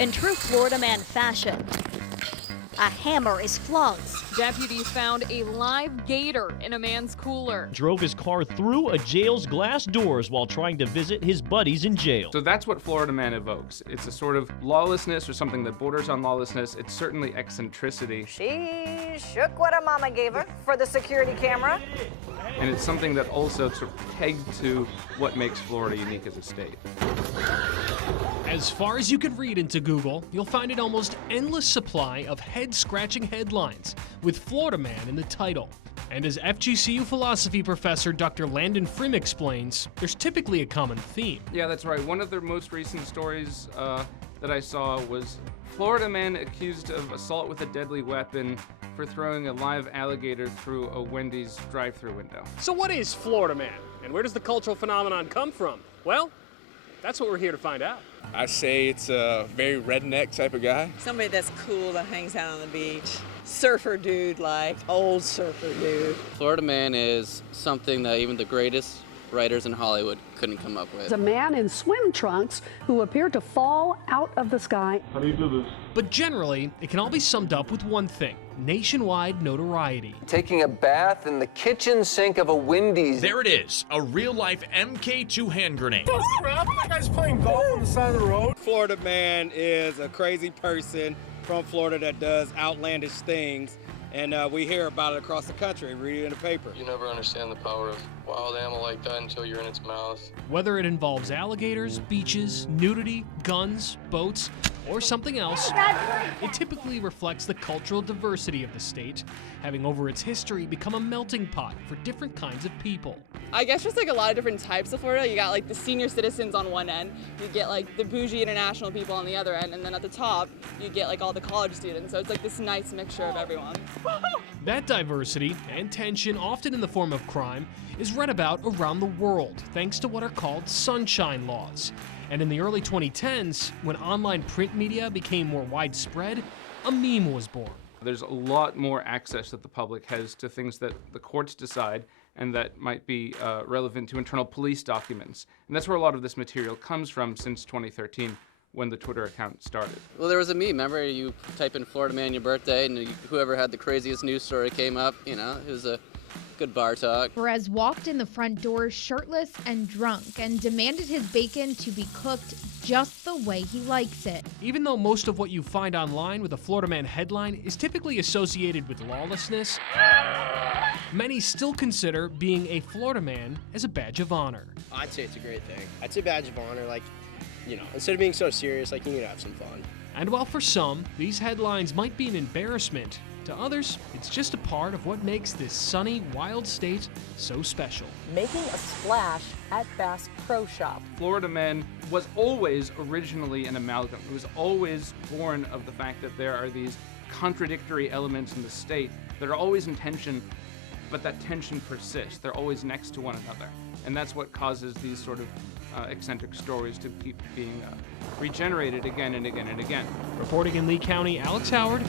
In true Florida man fashion, a hammer is flung. Deputies found a live gator in a man's cooler. Drove his car through a jail's glass doors while trying to visit his buddies in jail. So that's what Florida man evokes. It's a sort of lawlessness or something that borders on lawlessness. It's certainly eccentricity. She shook what her mama gave her for the security camera. And it's something that also sort of pegged to what makes Florida unique as a state. As far as you can read into Google, you'll find an almost endless supply of head-scratching headlines with Florida Man in the title. And as FGCU philosophy professor Dr. Landon Frim explains, there's typically a common theme. Yeah, that's right. One of their most recent stories that I saw was Florida man accused of assault with a deadly weapon for throwing a live alligator through a Wendy's drive-thru window. So what is Florida Man, and where does the cultural phenomenon come from? Well, that's what we're here to find out. I say it's a very redneck type of guy. Somebody that's cool that hangs out on the beach. Surfer dude, like old surfer dude. Florida Man is something that even the greatest writers in Hollywood couldn't come up with. It's a man in swim trunks who appeared to fall out of the sky. How do you do this? But generally, it can all be summed up with one thing: nationwide notoriety. Taking a bath in the kitchen sink of a Wendy's. There it is, a real-life MK2 hand grenade. That guy's playing golf on the side of the road. Florida Man is a crazy person from Florida that does outlandish things, and we hear about it across the country, read it in the paper. You never understand the power of wild animal like that until you're in its mouth. Whether it involves alligators, beaches, nudity, guns, boats, or something else, it typically reflects the cultural diversity of the state, having over its history become a melting pot for different kinds of people. I guess there's like a lot of different types of Florida. You got like the senior citizens on one end, you get like the bougie international people on the other end, and then at the top, you get like all the college students. So it's like this nice mixture of everyone. That diversity and tension, often in the form of crime, is read about around the world thanks to what are called sunshine laws. And in the early 2010s, when online print media became more widespread, a meme was born. There's a lot more access that the public has to things that the courts decide and that might be relevant to internal police documents. And that's where a lot of this material comes from since 2013, when the Twitter account started. Well, there was a meme. Remember, you type in Florida Man your birthday, and whoever had the craziest news story came up. You know, it was a good bar talk. Perez walked in the front door shirtless and drunk and demanded his bacon to be cooked just the way he likes it. Even though most of what you find online with a Florida Man headline is typically associated with lawlessness, many still consider being a Florida Man as a badge of honor. I'd say it's a great thing. I'd say badge of honor, like, you know, instead of being so serious, like, you need to have some fun. And while for some, these headlines might be an embarrassment, to others, it's just a part of what makes this sunny, wild state so special. Making a splash at Bass Pro Shop. Florida Man was always originally an amalgam. It was always born of the fact that there are these contradictory elements in the state that are always in tension, but that tension persists. They're always next to one another. And that's what causes these sort of eccentric stories to keep being regenerated again and again and again. Reporting in Lee County, Alex Howard,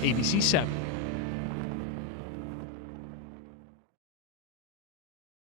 ABC 7.